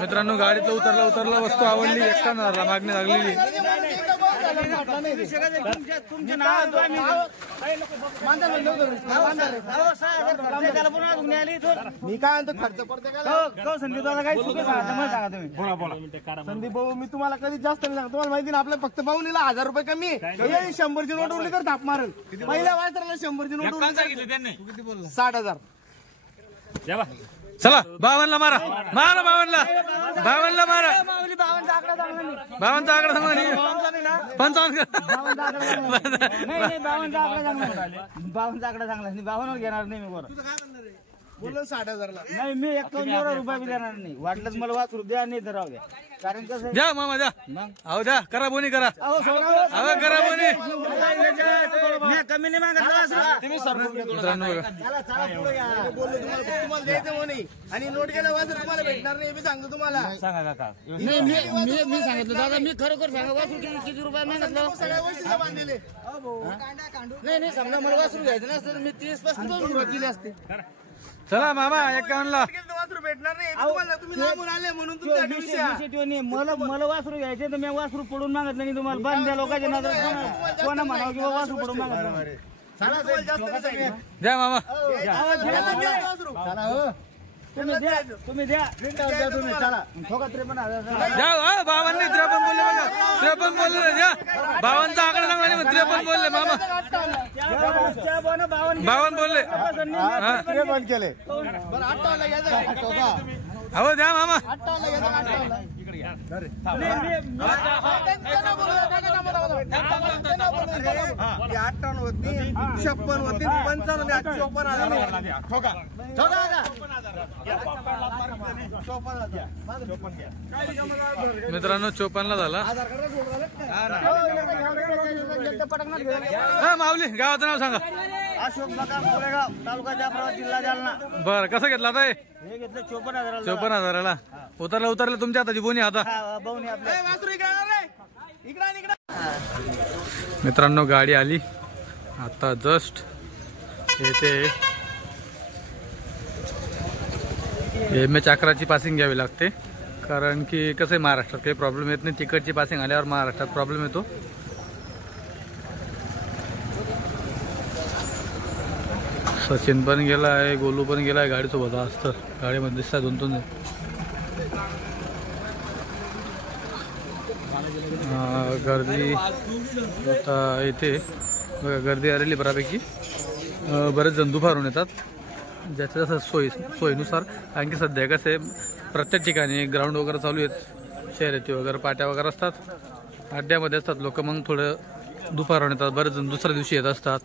मित्रांनो गाडीतलं उतरला वस्तू आवडली 51,000ला मागणी लागलेली. मी काय म्हणतो खर्च पडतो संदीप दादा काही चुकी सांगा तुम्ही. संदीप भाऊ मी तुम्हाला कधी जास्त नाही सांगतो. तुम्हाला माहिती ना आपल्या फक्त पाहुणीला 1000 रुपये कमी आहे. 100ची नोट उरली तर थाप मारेल. पहिल्या वाजताला 100ची नोट उरली 60,000. चला 52ला मारा 52ला मारा 52चा आकडा सांगा नाही 55 नाही 52चा आकडा चांगला नाही. 52 घेणार नाही मी बरं बोललो 60,000ला नाही. मी 51 रुपये बी देणार नाही. वाटलंच मला वाचू द्या नाही तर राहू द्या. कारण कसं द्या मामा द्या अहो द्या करा बोनी करा करा बोनी कमी नाही मागत तुम्ही मित्रांनो तुम्हाला द्यायचं म्हणे आणि नोट गेल्या वाजून तुम्हाला भेटणार नाही. मी सांगतो तुम्हाला सांगा काका. मी सांगितलं दादा मी खरोखर सांगा वासरू किती रुपये मागितलं सगळ्या गोष्टी बांधलेले नाही समजा मला वासरू घ्यायचं नसतं मी 30-35 रुपये दिले असते. चला मामा 51ला वासरू भेटणार नाही. तुम्ही लांबून आले म्हणून मला वासरू घ्यायचे तर मी वासरू पडून मागत नाही. तुम्हाला बांधल्या लोकांच्या नजर कोणा म्हणावं किंवा वासरू पडून मागत द्या मामा तुम्ही द्या तुम्ही चला ठोका 53,000 द्या 52 बोलले बघा 53 बोलले द्या 52चा आकडा सांगा नाही 53 बोलले मामा 52 बोलले 53 केले. हो द्या मामा 58 होती 56 होती 55 मित्रांनो 54ला झाला. माऊली गावाचं नाव सांगा. अशोक मकान कोरेगाव तालुका जाफराबाद जिल्हा जालना. बरं कसं घेतला आता हे? हे घेतलं 54,000. 54,000ला उतरलं तुमच्या हाताची बोनी आता. मित्रांनो गाडी आली आता जस्ट येते. MH 11ची पासिंग घ्यावी लागते कारण की कसं आहे महाराष्ट्रात काही प्रॉब्लेम येत नाही. तिकडची पासिंग आल्यावर महाराष्ट्रात प्रॉब्लेम येतो. सचिन पण गेला आहे गोलू पण गेला आहे गाडीसोबत. असतं गाडीमध्ये दिसतात 2-3 गर्दी आता इथे बघा गर्दी आलेली बऱ्यापैकी. बरेच जण दुपारून येतात ज्याच्या जसं सोयीनुसार. कारण की सध्या कसं आहे प्रत्येक ठिकाणी ग्राउंड वगैरे चालू आहेत. शर्यती वगैरे पाट्या वगैरे असतात अड्ड्यामध्ये असतात लोक. मग थोडं दुपारून येतात. बरेच जण दुसऱ्या दिवशी येत असतात.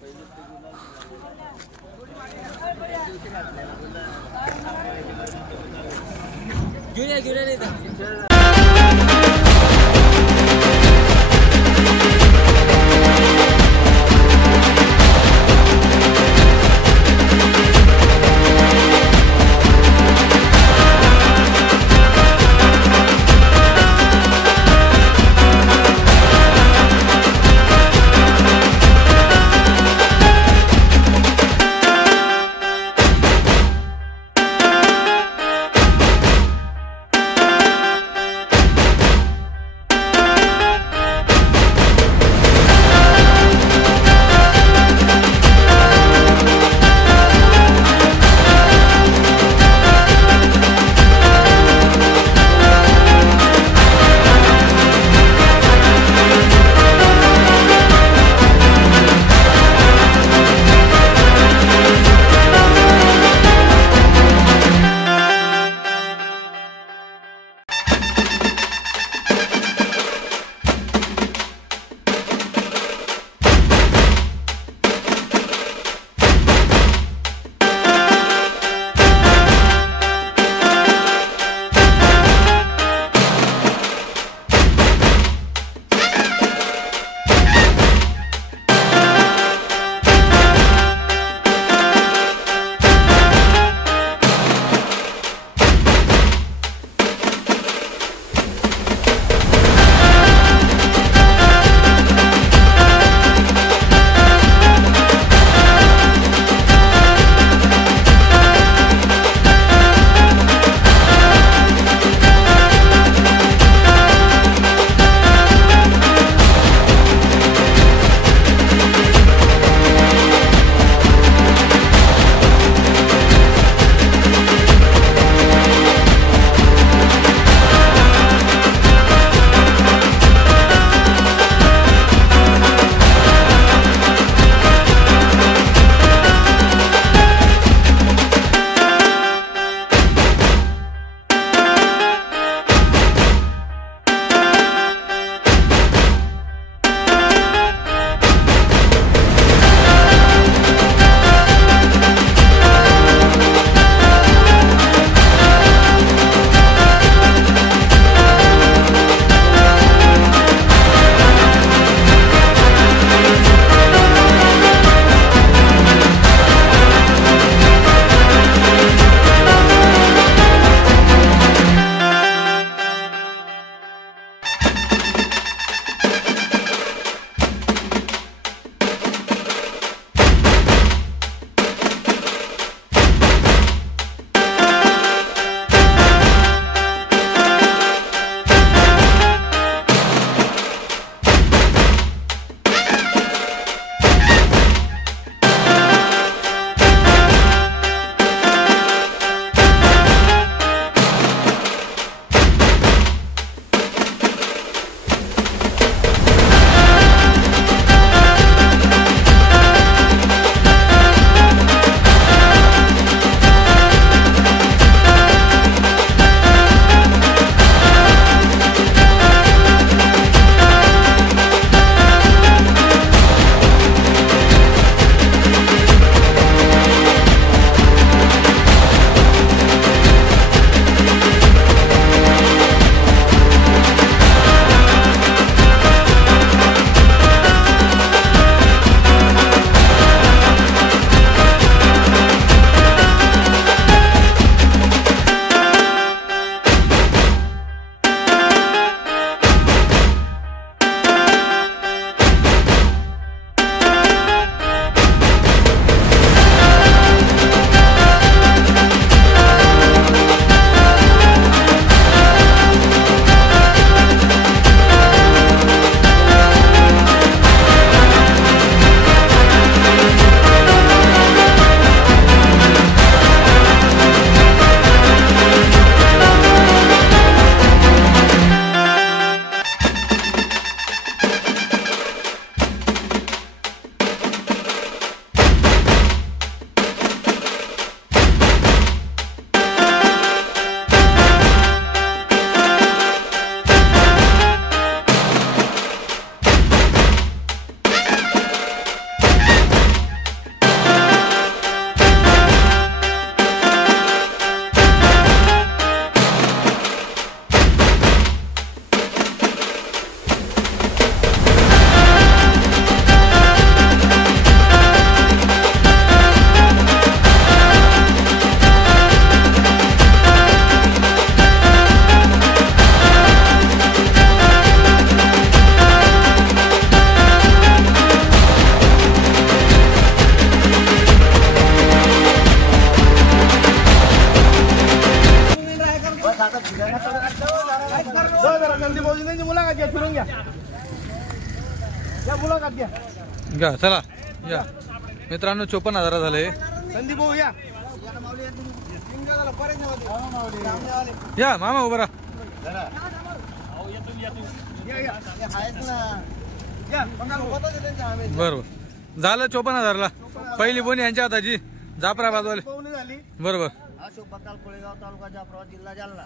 संदीप भाऊजी त्यांची मुलाखत घ्या, फिरून घ्या, मुलाखत घ्या. घ्या चला या मित्रांनो 54,000 झाले. संदीप भाऊ या. या मामा उभा राहा. बरोबर झालं 54,000ला. पहिली बोनी यांच्या हाताची जाफराबादवाले. बरोबर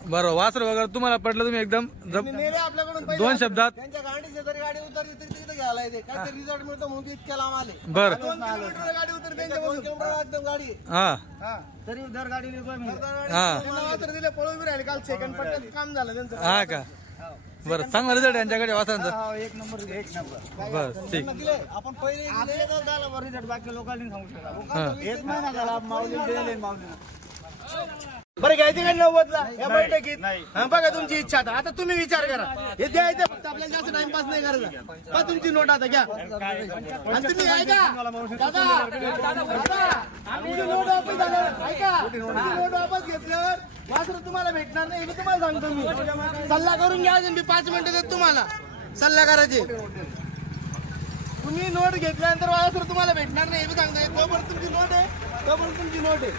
बरोबर वासर वगैरे तुम्हाला पडलं तुम्ही एकदम दोन शब्दात बर हा तरी दर गाडी काम झालं त्यांचं. हा का बरं चांगला रिझल्ट यांच्याकडे वासरांचा. एक नंबर बरं ठीक. आपण पहिले रिझल्ट बाकी लोकांनी सांगू शकता. एक महिना झाला माऊली दिलेले माऊली. बरं घ्यायचे का 90ला या बैठकीत? बघा तुमची इच्छा. आता तुम्ही विचार करा. हे द्यायचं फक्त आपल्याला जास्त टाइमपास नाही करायचा. पण तुमची नोट आता घ्या आणि तुम्ही ऐका दादा तुमची नोट वापस झालं ऐका. नोट वापस घेतल्यावर वासर तुम्हाला भेटणार नाही. मी तुम्हाला सांगतो. मी सल्ला करून घ्या. मी 5 मिनिटं देत तुम्हाला सल्ला करायचे. तुम्ही नोट घेतल्यानंतर वासर तुम्हाला भेटणार नाही. मी सांगतो. तोपर्यंत तुमची नोट आहे तोपर्यंत तुमची नोट आहे.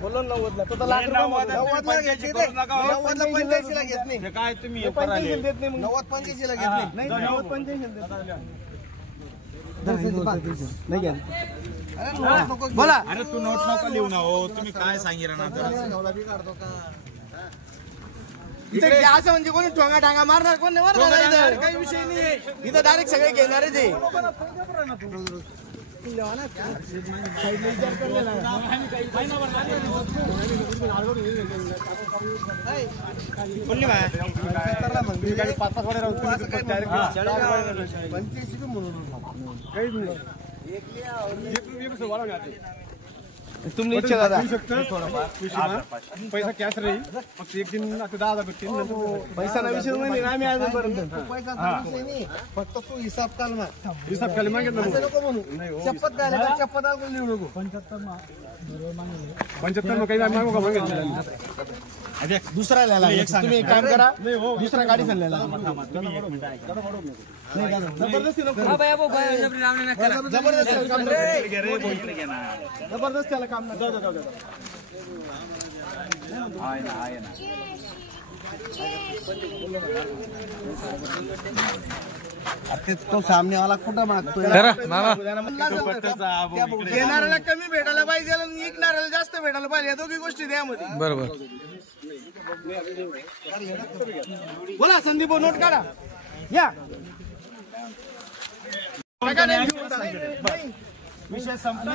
बोलो 90ला तो तर लाख रुपये 90ला घ्यायची. 90ला 85ला घेत नाही. काय तुम्ही 85 देत नाही. 90 85ला घेत नाही. 90 85 नाही घ्या. बोला. अरे तू नोट नको लिहू ना. हो तुम्ही काय सांगितलं ना. इथे असं म्हणजे कोणी ठोंगा टांगा मारणार कोण नाही. मारणार काही विषय नाही. इथं डायरेक्ट सगळे घेणारच आहे. तुम्ही इच्छा दादा पैसा कॅश राहील. फक्त एक दिन आता 10,000 भेटतील. पैसा ना विषय नाही. आम्ही आजपर्यंत फक्त तू हिसाब काल हिसाब काल मागितलं नको म्हणू. शपथ द्यायला शपथ लिहू नको. 75 काही मागू का मागितलं. दुसरा लिहायला तुम्ही एक काम करा. दुसरा गाडी लिहायला जबरदस्ती जबरदस्तीला काम नाही. तो सामने वाला कुठं मागतोय. घेणाऱ्याला कमी भेटायला पाहिजे आणि विकणाऱ्याला जास्त भेटायला पाहिजे. या दोघी गोष्टी त्यामध्ये बरोबर. बोला संदीप नोट काढा. या विषय संपला.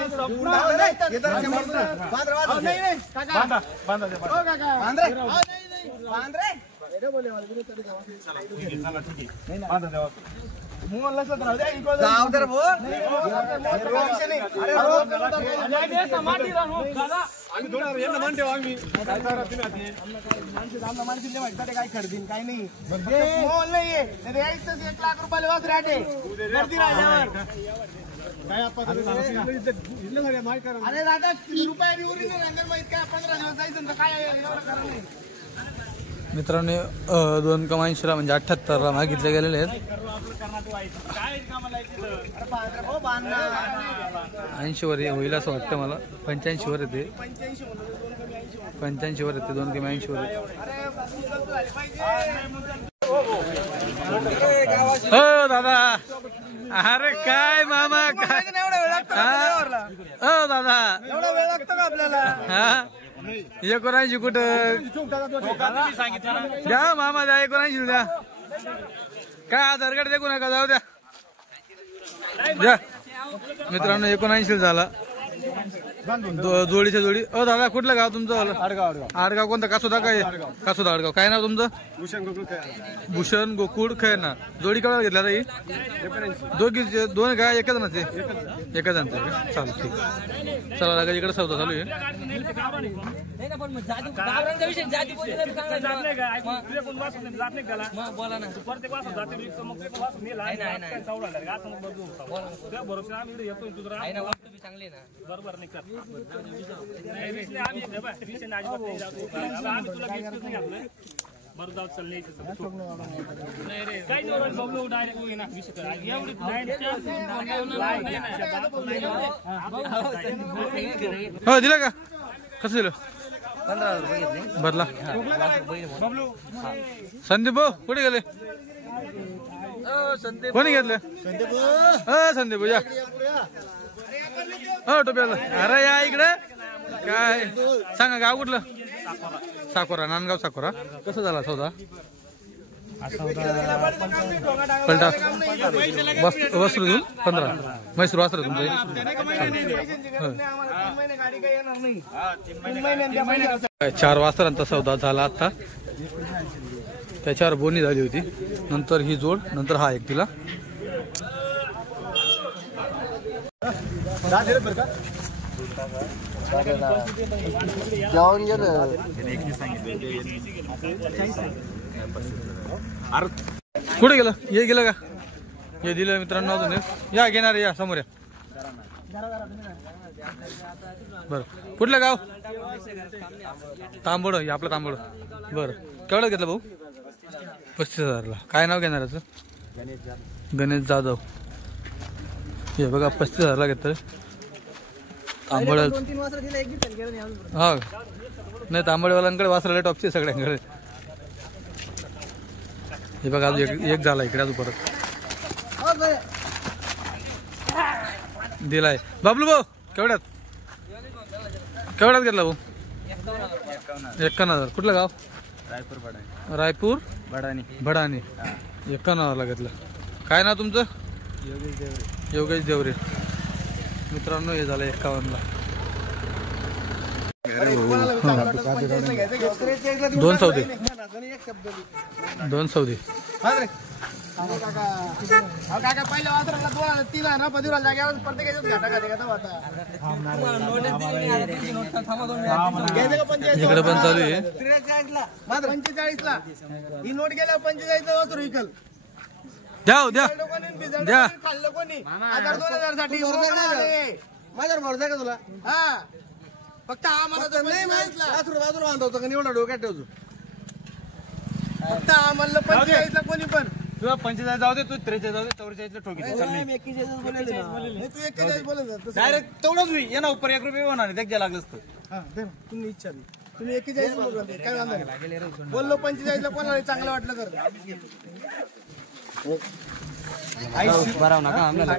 काय खरेदी काय नाही. 1 लाख रुपयाला वासरे राहते. गर्दी राहिल्यावर अरे दादा रुपया माहित काय 15 दिवस जायचं तर काय एवढं करा नाही. मित्रांनो 2,80ला म्हणजे 78ला मागितले गेलेले आहेत. 80 वर होईल असं वाटतं मला. 85 वर येते. 85 वर येते. 2,80 वर येते. हो दादा. अरे काय मामा काय हो दादा एवढा वेळ लागतो का आपल्याला. हा 19 कुठं द्या मामा द्या. 19 द्या. काय आधार कार्ड देखू नका जाऊ द्या. मित्रांनो 79 झाला. जोडीच्या जोडी. दादा कुठलं गाव तुमचं? आडगाव. कोणतं? कासोदा काय? कासोदा आडगाव. काय नाव तुमचं? भूषण गोकुळ खैरना. जोडी केव्हा घेतल्या ताई? दोघी दोन काय एका जणाचे? एका जणांचे चालू. ठीक. चला दादा इकडे सौदा चालू आहे. बोला ना. बरोबर नाही कर आम्ही तुला बरं जाऊ चल नाही रे काय बघू डायरेक्ट ना हो दिला का कसं दिलं 15,000 रुपये घेतले बदला संदीप भाऊ कुठे गेले कोणी घेतले संदीप या हो टोप्याला अरे या इकडे काय सांगा गाव कुठलं साकोरा नांदगाव साकोरा कसं झाला सौदा पलटा वस्त्र देऊन 15 म्हैसूर वस्त्र तुमचं 4 वासरांचा सौदा झाला आता त्याच्यावर बोनी झाली होती नंतर ही जोड नंतर हा एक तिला जेवण गेलं कुठे गेलं हे गेलं का हे दिलं मित्रांनो अजून या घेणार या समोर या बरं कुठलं गाव तांबड आपलं तांबड बरं केवढं घेतलं भाऊ 35,000ला काय नाव घेणाराचं गणेश जाधव हे बघा 35,000ला घेतलं तांबड हा नाही तांबडवाल्यांकडे वासराला टॉपचे सगळ्यांकडे हे बघा अजून एक झाला इकडे अजून परत दिलाय बाबलू भाऊ केवढ्यात घेतला भाऊ 51,000 कुठलं गाव रायपूर भडानी 51,000ला घेतलं काय नाव तुमचं योगेश देवरे मित्रांनो हे झालं 51ला 2 सौदे काका पहिल्या वासराला 2,000 ना पदिवला जागेवर प्रत्येकाच्याच घाटा घाटे घेता होता इकडे पण चालू आहे 45ला ही नोट गेल्यावर 45ला वासरू विकल द्या खाल्लं कोणी 1,000-2,000 साठी माझ्यावर भरोसा का तुला हा फक्त आम्हाला नाही बाजूला बांधवतो का एवढा डोक्यात ठेवतो फक्त आम्हाला 45ला कोणी पण तुला 45 जाऊ दे तू 43 जाऊ दे 44 ठोकी डायरेक्ट तेवढंच होईल ये ना उपर 1 रुपये होणार नाही द्या लागलं असतं तुम्ही इच्छा तुम्ही 41 बोलले काय वांधा बोललो 45ला कोणाला चांगलं वाटलं तर बराव नका आम्हाला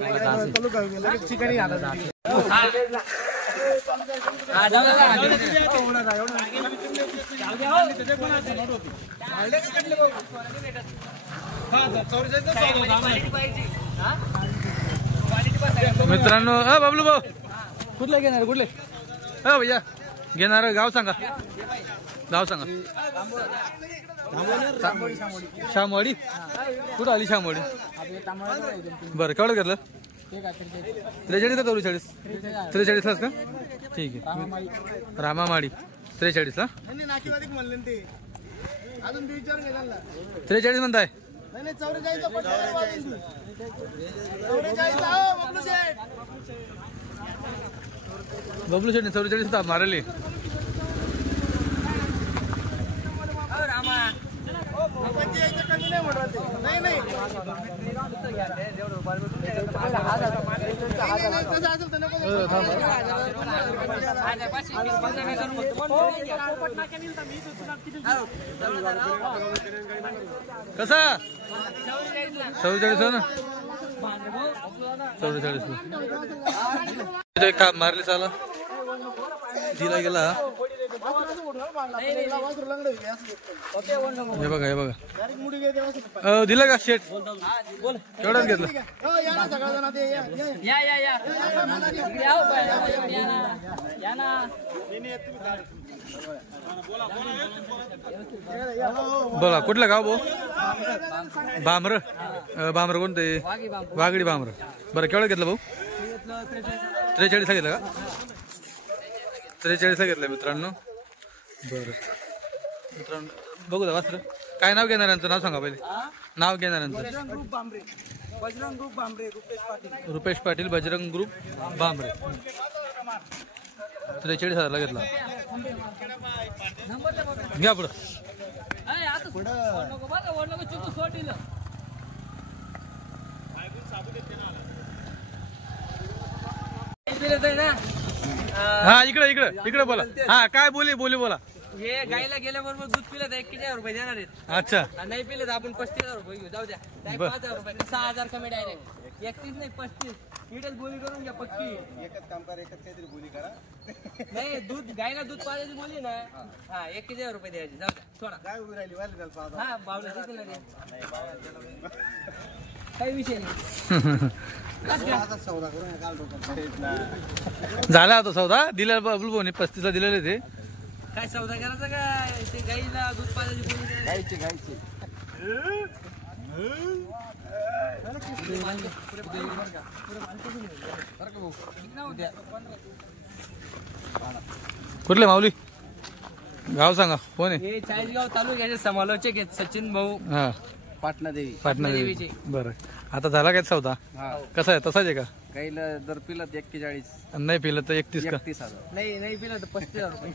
चिकनी मित्रांनो बाबलू भाऊ कुठले घेणार कुठले भैया घेणार गाव सांगा शामवाडी कुठं आली शामवाडी बरं केवढं घेतलं 43 का 43लाच का ठीक आहे रामामाडी 43ला नाकीवादी म्हणले ते अजून विचार घे 43 म्हणताय नाही 44 बबलू शेट 44 मारले कसा 44 ना 44 काम मारले चाला दिला गेला हे बघा दिलं का शेट केवढ्यात घेतलं बोला कुठलं गाव भाऊ बामर कोणते वागडी बामर बरं केवढं घेतलं भाऊ 43 घेतलं का 43 घेतलं मित्रांनो बरं मित्रांनो बघू दा वासर काय नाव घेणाऱ्यांचं नाव सांगा पहिले नाव घेणाऱ्यांचं बजरंग ग्रुप भांबरे रुपेश पाटील बजरंग ग्रुप बांबरे 43,000ला घेतला. घ्या पुढं. हा इकडे बोला. हा काय बोला. हे गायला गेल्याबरोबर दूध पिलं तर 21,000 रुपये देणार आहेत. अच्छा नाही पिलं तर आपण 35,000 रुपये घेऊ. जाऊ द्या. 5,000 रुपये 6,000 कमी डायरेक्ट. 31 नाही 35. इथेच बोली करून घ्या पक्की. एकच काम करा, एकच काहीतरी बोली करा. नाही दूध गायला दूध पाजायची बोली ना. हा 21,000 रुपये द्यायचे. जाऊ द्या सोडा. काय उभी राहिली वाली त्याला पाहता. हा बावला देतील ना ते. काही विषय नाही. आता सौदा करून काल डोक्यात झाला आता सौदा दिला बबलू 35ला दिलेले ते. काय सौदा करायचा काय ते गाईला दूध पाजायची बोली गायचे कुठले माऊली गाव सांगा कोण आहे. हे चाळीसगाव तालुक्याचे समालोचक आहेत सचिन भाऊ हा पाटणा देवी. पाटणा देवीचे. बरं आता झाला काय सौदा कसा आहे तसाच आहे का. गाईला जर पिलं 41 नाही पिलं तर 31 का. 30,000. नाही पिलं तर 35,000 रुपये.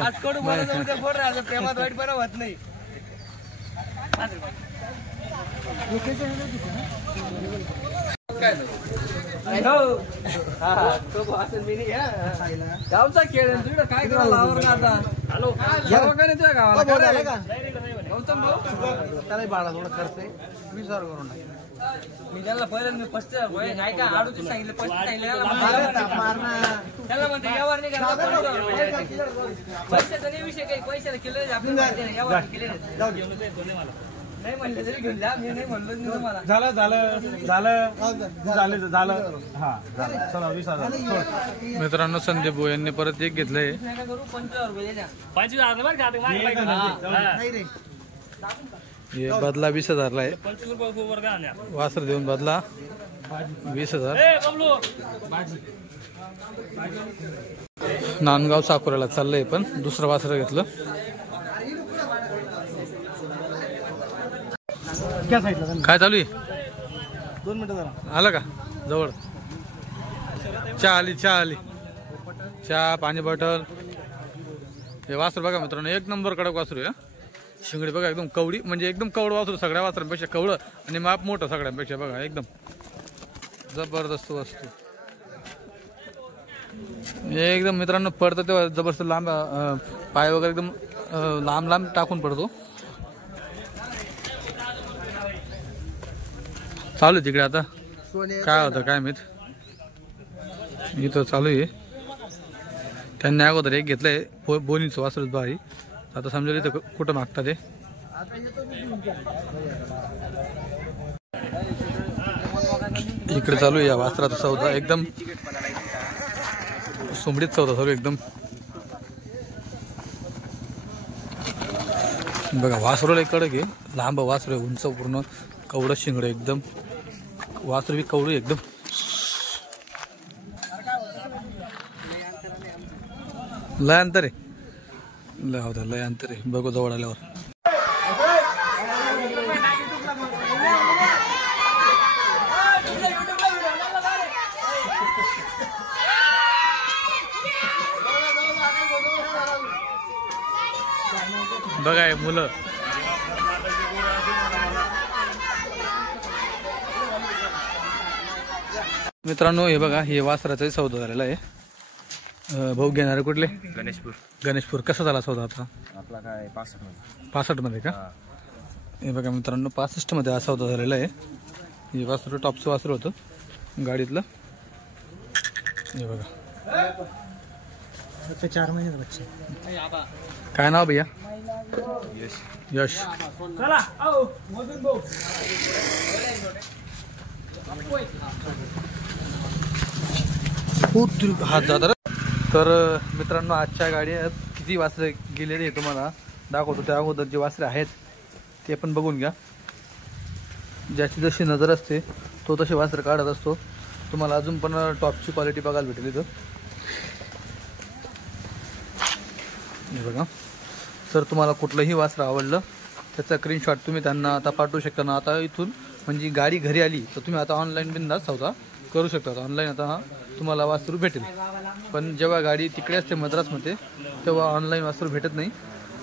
आज कडू बोलायचं उद्या गोड राहायचं. प्रेमात वाईटपणा होत नाही. गावचा खेळ आहे. तुझ्या काय करायला आवडला आता. हॅलो गावाला गौतम भाऊ त्याला बाळा थोडं खर्च आहे 20,000 करून टाक. मी त्याला पहिल्यांदा 35,000 रुपये नाही का 38 सांगितले 35 सांगितले. त्याला म्हणते व्यवहार नाही करायचा 35,000 रुपये. पैशाचा नाही विषय काही. पैशाला केलं व्यवहार केले नाही म्हणले तरी घेऊन जा. मी नाही म्हणलो नाही तुम्हाला. झालं हा चला 20,000. मित्रांनो संदीप भाऊ यांनी परत एक घेतलंय. नका करू 25,000 रुपये द्या. 25,000 बरं का. नाही रे हे बदला 20,000ला आहे. 25 रुपये वर का आणल्या. वासर देऊन बदला 20,000. ए बबलू नांदगाव साकुऱ्याला चाललंय पण दुसरं वासर घेतलं. काय चालू आहे 2 मिनिटं जरा आला का जवळ. चहा आली चहा पाणी बॉटल. हे वासर बघा मित्रांनो एक नंबर कडक वासरू आहे. शिंगडी बघा एकदम कवडी म्हणजे एकदम कवडं वासरू. सगळ्या वासरांपेक्षा कवडं आणि माप मोठं सगळ्यांपेक्षा. बघा एकदम जबरदस्त वस्तू. एकदम मित्रांनो पडतं तेव्हा जबरदस्त लांब पाय वगैरे एकदम लांब टाकून पडतो. चालू आहे तिकडे आता काय होतं काय माहित. इथं चालू आहे. त्यांनी अगोदर एक घेतलंय बोनीचं वासरूच बाई. आता समजा इथं कुठं मागतात ते. इकडे चालू आहे या वासराचा सौदा. एकदम सुमडीत सौदा चालू एकदम. बघा वासरूला एक कडक आहे. लांब वासरू आहे. उंच पूर्ण कवडं शिंगडं एकदम. वासरू बी कवडू एकदम. लय अंतर आहे. लय अंतर आहे. बघू जवळ आल्यावर. बघा मुलं मित्रांनो हे बघा हे वासराचा सौदा झालेला आहे. भाऊ घेणारे कुठले. गणेशपूर. कसा झाला सौदा आता आपला काय 65 मध्ये का. हे बघा मित्रांनो 65 मध्ये हा सौदा झालेला आहे. हे वासरू टॉपचं वासरू होतं गाडीतलं. हे बघा 4 महिन्याचा बच्चा. काय नाव भैया. यश. चला आओ मधून भाऊ. हात जातात. तर मित्रांनो आजच्या गाडीत किती वासरे गेलेले तुम्हाला दाखवतो. त्या अगोदर जे वासरे आहेत ते पण बघून घ्या. ज्याची जशी नजर असते तो तसे वासरे काढत असतो. तुम्हाला अजून पण टॉपची क्वालिटी बघायला भेटेल इथं. हे बघा सर तुम्हाला कुठलंही वासर आवडलं त्याचा स्क्रीनशॉट तुम्ही त्यांना आता पाठवू शकता ना. आता इथून म्हणजे गाडी घरी आली तर तुम्ही आता ऑनलाईन बिनधास्त होता करू शकता. ऑनलाईन आता हा तुम्हाला वासरू भेटेल, पण जेव्हा गाडी तिकडे असते मद्रासमध्ये तेव्हा ऑनलाईन वासरू भेटत नाही.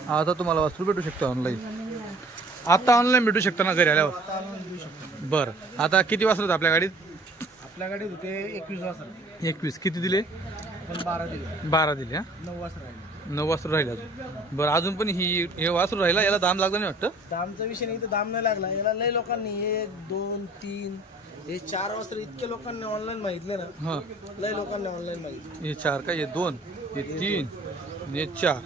आता तुम्हाला वासरू भेटू शकतं ऑनलाईन. आता ऑनलाईन भेटू शकतं ना घरी आल्यावर? बरं. आता किती वासरू आहेत आपल्या गाडीत? आपल्या गाडीत होते 21 वासर. 21. किती दिले? पण 12 दिले. 12 दिले. हा, 9 वासर राहिले. 9 वासरू राहिले अजून. बरं, अजून पण हे वासरू राहिला, याला दाम लागला नाही वाटतं? दामचा विषय नाही, तर दाम नाही लागला याला. लय लोकांनी 1 2 3 हे 4 वासर इतके लोकांनी ऑनलाईन मागितले ना. हां, लय लोकांनी ऑनलाईन मागितले. हे 4 का? हे 2, हे 3, हे 4.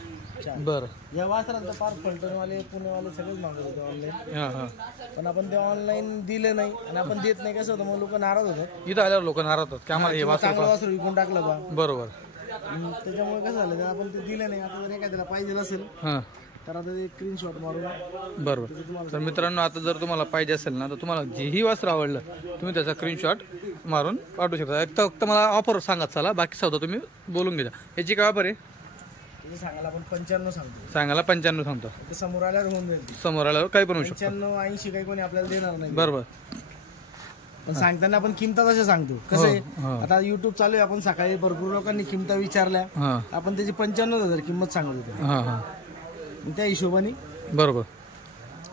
बरं. या वासरांचं फार फलटणवाले पुणेवाले सगळेच मागत होते ऑनलाईन. हां हां. पण आपण ते ऑनलाईन दिले नाही आणि आपण देत नाही. कसं होतं, मग लोक नाराज होतात. इथं आल्यावर लोक नाराज होतात की आम्हाला हे वासरू चांगलं वासर विकून टाकलं बा. बरोबर. त्याच्यामुळे कसं झालं, तर आपण ते दिले नाही. आता जर एखाद्याला पाहिजे असेल हां, तर आता ते स्क्रीनशॉट मारून. बरोबर. तर मित्रांनो, आता जर तुम्हाला पाहिजे असेल ना, तर तुम्हाला जेही वस्त्र आवडलं तुम्ही त्याचा स्क्रीनशॉट मारून पाठवू शकता. एक तर फक्त मला ऑफर सांगा, चला बाकी सौदा तुम्ही बोलून घ्या. याची काय ऑफर आहे? ते सांगायला आपण 95 सांगतो. सांगायला 95 सांगतो. ते समोर आल्यावर होऊन जाईल. समोर आल्यावर काही पण होऊ शकतो. 95 80 काही कोणी आपल्याला देणार नाही. बरोबर. पण सांगताना आपण किंमत तशा सांगतो. कसं आहे, हो. आता युट्यूब चालू आहे. आपण सकाळी भरपूर लोकांनी किंमत विचारल्या. हां आपण त्याची 95,000 किंमत सांगत होतो. हां हां, त्या हिशोबाने बरोबर.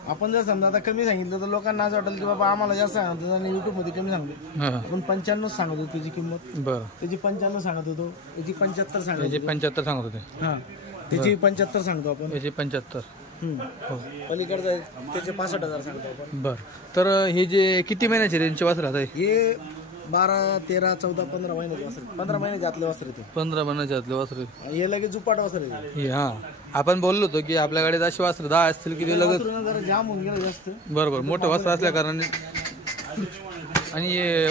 आपण जर समजा आता कमी सांगितलं तर लोकांना असं वाटेल की बाबा आम्हाला जास्त सांगतो आणि युट्यूब मध्ये कमी सांगतो. हां, आपण 95 सांगत होतो त्याची किंमत. बरं. त्याची 95 सांगत होतो. याची 75 सांगत याचे होतो. 75 सांगत होते. हा, त्याची 75 सांगतो आपण. याचे 75. हो, पलीकडचं त्याचे 65,000 सांगतो आपण. बरं. तर हे जे किती महिन्याचे त्यांचे वासर आता? हे 12 13 14 15 महिन्याचे वासर. 15 महिन्याचे आतले वासर येते. 15 महिन्याचे आतले वासर. हे लगेच जुपाट वासर येते. हे हां, आपण बोललो होतो की आपल्या गाडीत अशी वासर 10 असतील की ते लगेच. वासरूनं जरा जाम होऊन गेलं जास्त. बरोबर. मोठं वासर असल्या कारणाने. आणि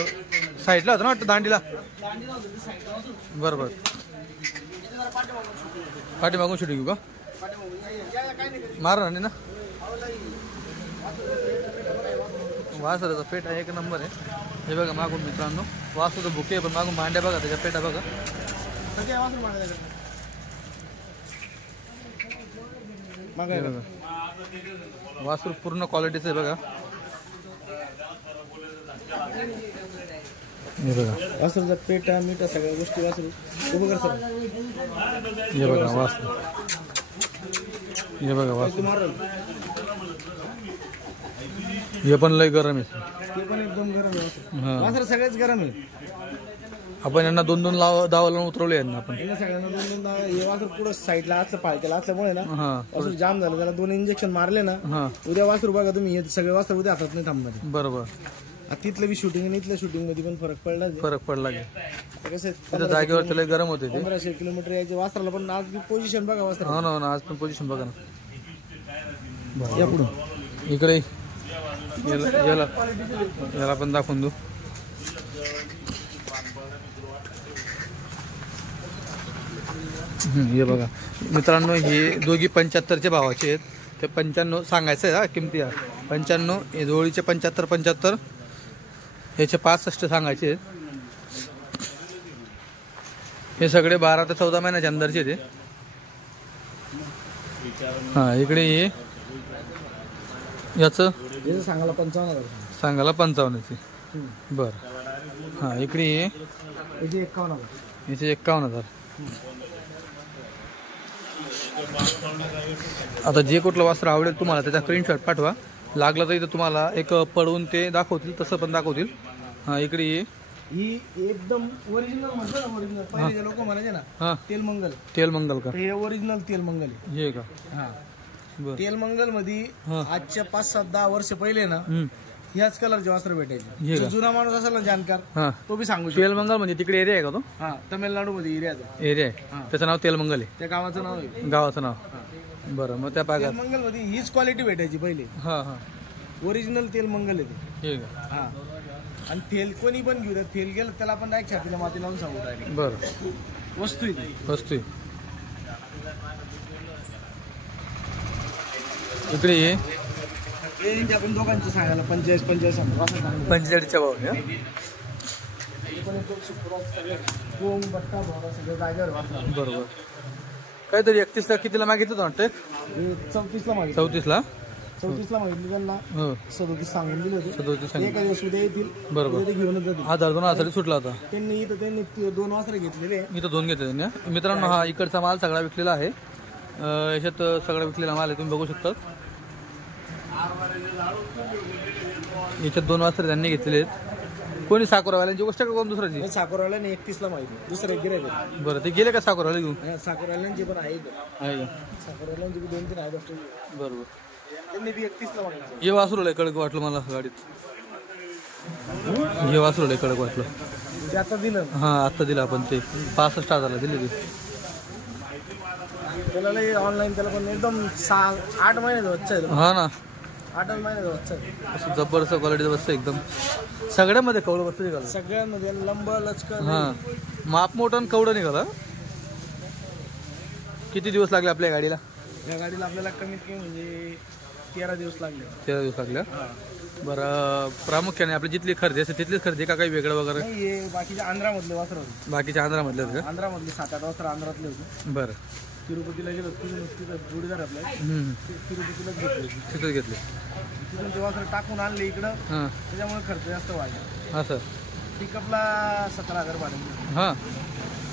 साईडला होतं ना वाटतं दांडीला? बरोबर. पाठीमागून शूटिंग घेऊ का? मारा ना. वासराचा पेट आहे, एक नंबर आहे. हे बघा मागून मित्रांनो, वासराचं बुके पण मागून भांड्या बघा, त्याच्या पेटा बघा. हे बघा, वासरू पूर्ण क्वालिटीचं आहे बघा. हे बघा वासरूचा पेटा मिठा सगळ्या गोष्टी वासरू उभं कर सर. हे बघा वासरू. हे बघा वासरू. हे पण लय गरम आहे. ते पण एकदम गरम आहे. हां, वासर सगळेच गरम आहे. आपण यांना 2-2 दावा लावून उतरवले यांना आपण. यांना सगळ्यांना 2-2 हे वासर पुढं साईडला असलं पाळकेला असल्यामुळे ना हां वासरू जाम झालं. त्याला 2 इंजेक्शन मारले ना. हां, उद्या वासरू बघा तुम्ही, हे सगळे वासर उद्या हातात नाही थांबमध्ये. बरोबर. तिथलं बी शूटिंग आणि इथल्या शूटिंग मध्ये पण फरक पडला. फरक पडला की कसं त्या जागेवर त्याला गरम होते ते. 1500 किलोमीटर यायचे वासराला. पण आज बी पोझिशन बघा वासर. हो ना, आज पण पोझिशन बघा ना. या पुढे इकडे याला पण दाखवून देऊ. हे बघा मित्रांनो, हे दोघी 75च्या भावाचे आहेत. ते 95 सांगायचं आहे. हा किमती 95. हे जोडीचे 75 याचे 65 सांगायचे आहेत. हे सगळे 12 ते 14 महिन्याच्या अंदरचे ते. हां, इकडे हे याचं सांगायला 55,000. सांगायला 55चे. बरं. हां, इकडे हे याचे 51,000. याचे 51,000. आता जे कुठलं वस्त्र आवडेल तुम्हाला त्याचा स्क्रीनशॉट पाठवा. लागलं तर इथं तुम्हाला एक पडवून ते दाखवतील, तसं पण दाखवतील. हां, इकडे ये. ही एकदम ओरिजिनल म्हणतो ना. ओरिजिनल पहिले लोक म्हणायचे ना हां, तेलमंगल. तेलमंगल का? हे ओरिजिनल तेलमंगल आहे. हे का? हा, बरं. तेलमंगल मध्ये हां. आजच्या 5-7-10 वर्ष पहिले ना ह्याच कलरचे वस्त्र भेटायचे. हे जो का? जुना माणूस असेल ना जाणकार, हां, तो बी सांगू शकतो. तेलमंगल म्हणजे तिकडे एरिया आहे का तो? हा, तमिळनाडू मध्ये एरियाचा एरिया आहे. हां. त्याचं नाव तेलमंगल आहे, त्या गावाचं नाव आहे. गावाचं नाव. बरं, मग त्या भागात. तेलमंगल मध्ये हीच क्वालिटी भेटायची पहिले. हां हां, ओरिजिनल तेलमंगल आहे ते. हे का? हा, आणि फेल कोणी पण घेऊ द्या. फेल गेलं त्याला आपण डायरेक्ट छातीला माती लावून सांगू डायरेक्ट. बरं, वस्तू आहे ती. वस्तू आहे. इकडे ये. हे आपण दोघांचं सांगायला 45 सांगू. 45च्या भावाने. गोम बट्टा भोवरा सगळं जागेवर वाचला. बरोबर. काहीतरी 31ला कितीला मागितलं होतं वाटतं? 34ला मागे. 34ला. 34ला माहिती त्यांना हो 37 सांगून दिले होते 37 सांगितलं. एका दिवस उद्या येतील बरोबर. उद्या ते घेऊनच जातील. हा 2,000 सुटला होता. त्यांनी 2 वासरे घेतलेले आहे. इथं 2 घेतले त्यांनी. मित्रांनो हा इकडचा माल सगळा विकलेला आहे. याच्यात सगळा विकलेला माल आहे, तुम्ही बघू शकता. याच्यात 2 वासरे त्यांनी घेतलेले आहेत. कोणी साकोरवाल्यांची गोष्ट का कोण दुसऱ्याची? साकोरवाल्याने 31ला माहिती दुसरे गिरायक बरं ते गेले का साकोरवाले घेऊन? साकोरवाल्यांची पण आहे आहे का? साकोरवाल्यांची 2-3 आहे गोष्ट. बरोबर. त्यांनी बी 31ला माहिती. हे वासरूला कडक वाटलं मला गाडीत. हे वासरूला कडक वाटलं. ते आता दिलं हा आता दिलं आपण ते 65,000ला दिले ते. त्याला ऑनलाईन त्याला पण एकदम 8 महिन्याचा बच्चा आहे. हा ना 8 महिन्याचा बच्चा आहे. असं जबरदस्त क्वालिटीचं बसतं एकदम. सगळ्यामध्ये कवडं बसतं निघालं. सगळ्यांमध्ये लंब लचकर. हा माप मोठं आणि कवडं निघालं. किती दिवस लागले आपल्या गाडीला? या गाडीला आपल्याला कमीत कमी म्हणजे 13 दिवस लागले. 13 दिवस लागल्या. बरं प्रामुख्याने आपली जिथली खरेदी असते तिथलीच खरेदी का काही वेगळं वगैरे? नाही हे बाकीच्या आंध्रामधले वासर होते. बाकीच्या आंध्रामधले आहेत का? आंध्रामधले 7-8 वासर आंध्रातले होते. बरं. तिरुपतीला गेलो तिथं जोडीदार आपल्या तिरुपतीलाच घेतले. तिथंच घेतले. तिथून ते वासर टाकून आणले इकडं. हां त्याच्यामुळे खर्च जास्त वाढला. हां सर. पिकअपला 17,000 भाडे. हां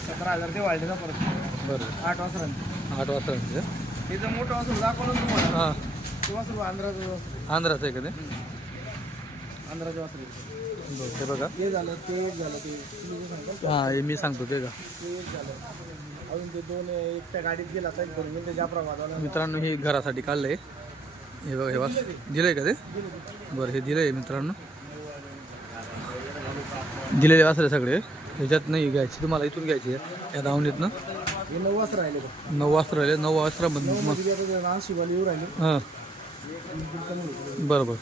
17,000 ते वाढले ना परत. बरं 8 वासरांचे. 8 वाजता. ते जर मोठं वासर दाखवलं तुम्हाला हां ते वासर आंध्राचं वासर. आंध्राचं आहे का ते? आंध्राचे वासर. बरं ते बघा. ते झालं ते एक झालं ते सांगतो हां हे मी सांगतो ते का. ते एक झालं. अजून ते 2 एक त्या गाडीत गेला तर भरून ते ज्या प्रमाणाला मित्रांनो हे घरासाठी काढलंय. हे बघा हे वास दिलंय का ते? बरं हे दिलंय मित्रांनो. दिलेले वासरे सगळे ह्याच्यात नाही घ्यायची, तुम्हाला इथून घ्यायची या धावणीतनं. हे 9 वासर राहिले. 9 वाजता राहिले. 9 वाजतामधून शिवाली येऊ राहिले. हां बरोबर.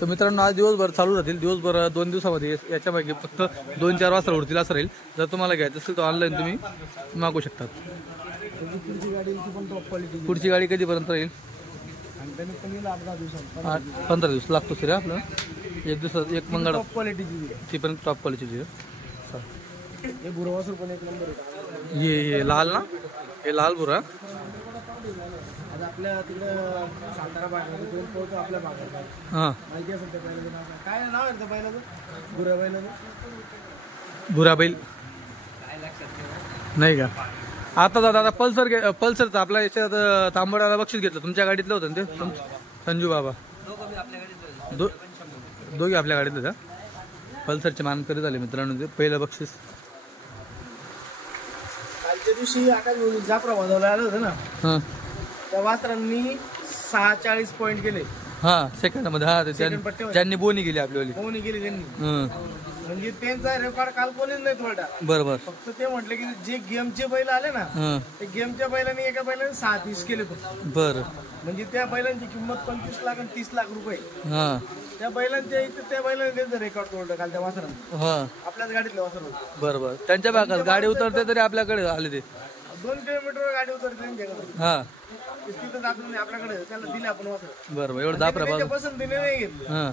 तर मित्रांनो आज दिवसभर चालू राहतील. दिवसभर 2 दिवसामध्ये याच्यापैकी फक्त 2-4 वाजता उडतील असं राहील. जर तुम्हाला घ्यायचं असेल तर ऑनलाईन तुम्ही मागू शकतात. पुढची गाडी पण टॉप क्वालिटी. पुढची गाडी कधीपर्यंत राहील? आणि त्याने कमी 10 दिवसांत 15 दिवस लागतो सर आपलं. एक दिवसात एक मंगळ टॉप क्वालिटीची. ती पण टॉप क्वालिटीची. हे बुरवासर पण एक नंबर आहे. हे लाल ना, हे लाल बुरा. आज आपल्या तिकडं सातारा भागामध्ये 2 पोहोचतो आपल्या भागात. हां माहिती असेल त्या बैलाचं नाव काय नाव आहे त्या बैलाचं? बुरा बैलाचं. बुरा बैल नाही का? आता दादा पल्सरचं आपल्या याच्यात तांबड्याला बक्षीस घेतलं. तुमच्या गाडीतलं होतं ना ते संजू बाबा? दोघे आपल्या गाडीतलं का? पल्सरचे मानकरी झाले मित्रांनो. ते पहिलं बक्षीस कालच्या दिवशी आकाश ज्या प्रमाणाला आलं होतं ना हां त्या वासरांनी 46 पॉईंट केले. हां सेकंदामध्ये. हां Second पट्ट्यामध्ये. ज्यांनी बोनी गेली आपल्यावाली. कोणी गेले त्यांनी. हं म्हणजे त्यांचा रेकॉर्ड काल कोणीच नाही थोडा. बरोबर. फक्त ते म्हटले की जे गेमचे बैल आले ना हं ते गेमच्या बैलांनी एका बैलाने 37 केले फक्त. बरं. म्हणजे त्या बैलांची किंमत 25 लाख आणि 30 लाख रुपये. हां त्या बैलांच्या इथे त्या बैलाने त्यांचं रेकॉर्ड तोडलं काल त्या वासरांनी. हां आपल्याच गाडीतलं वासर होतं. बरोबर. त्यांच्या भागात गाडी उतरते तरी आपल्याकडे आले ते. 2 किलोमीटर गाडी उतरते त्यांच्याकडे. हां तिथं जात नाही आपल्याकडे. त्याला दिले आपण वासर. बरोबर. एवढं दापरा त्यांच्या पसंतीने नाही घेतलं. हां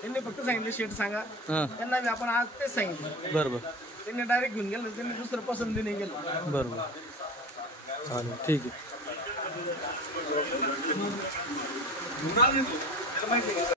त्यांनी फक्त सांगितलं शेट सांगा. हां त्यांना मी आपण आज तेच सांगितलं. बरोबर. त्यांनी डायरेक्ट घेऊन गेलं. त्यांनी दुसरं पसंती नाही केलं. बरोबर. चालेल ठीक आहे.